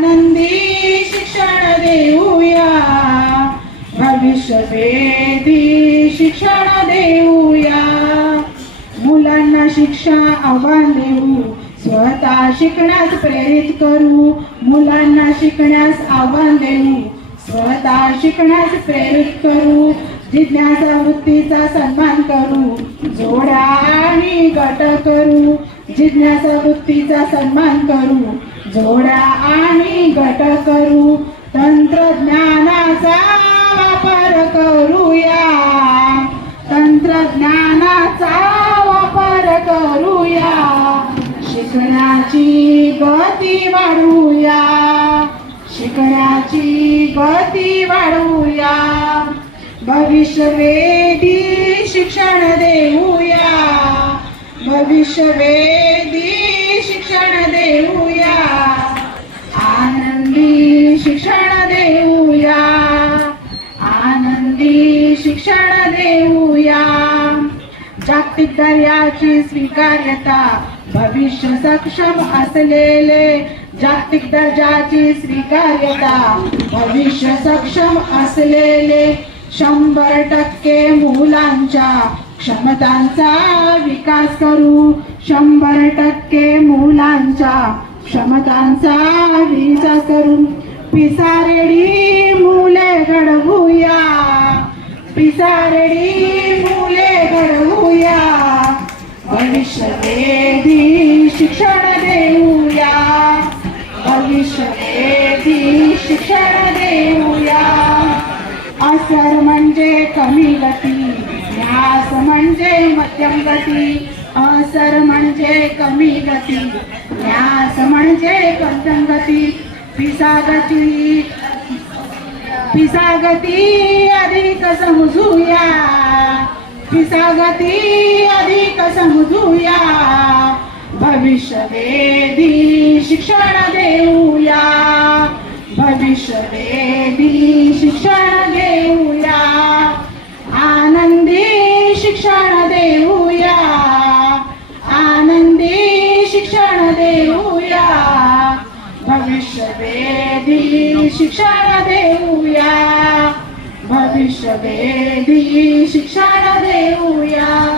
आनंदी शिक्षण देऊया. भविष्यवेधी शिक्षण देऊया. मुलांना शिक्षा आव्हान देऊ. स्वतः शिकण्यास प्रेरित करू. मुलांना शिकण्यास आव्हान देऊ. स्वतः शिकण्यास प्रेरित करू. जिज्ञासा वृत्तीचा सन्मान करू. जोड्या आणि गट करू. जिज्ञासा वृत्तीचा सन्मान करू जोड्या आणि गट करू तंत्रज्ञानाचा वापर करूया. तंत्रज्ञानाचा वापर करूया. शिकण्याची गती वाढवूया शिकण्याची गती वाढवूया भविष्यवेधी शिक्षण देऊया. भविष्यवेदी शिक्षण देऊया. आनंदी शिक्षण देऊया. आनंदी शिक्षण देऊया. जागतिक दर्जाची स्वीकार्यता भविष्य सक्षम असलेले जागतिक दर्जाची स्वीकार्यता भविष्य सक्षम असलेले शंभर टक्के मुलांच्या क्षमतांचा विकास करू. शंभर टक्के मुलांच्या क्षमतांचा विकास करू. पिसारेडी मुले घडवूया. पिसारेडी मुले घडवूया. भविष्यवेधी शिक्षण देऊया. भविष्यवेधी शिक्षण देऊया. असर म्हणजे कमी गती. आस म्हणजे मध्यम गती असर म्हणजे कमी गती. न्यास म्हणजे मध्यम गती. पिसा गती पिसा गती अधिक समजूया. पिसा गती अधिक समजूया. भविष्य वेदी शिक्षण देऊया. भविष्य वेदी शिक्षण देऊया. शिक्षण देऊया. भविष्यवेधी शिक्षण देऊया. भविष्यवेधी शिक्षण देऊया.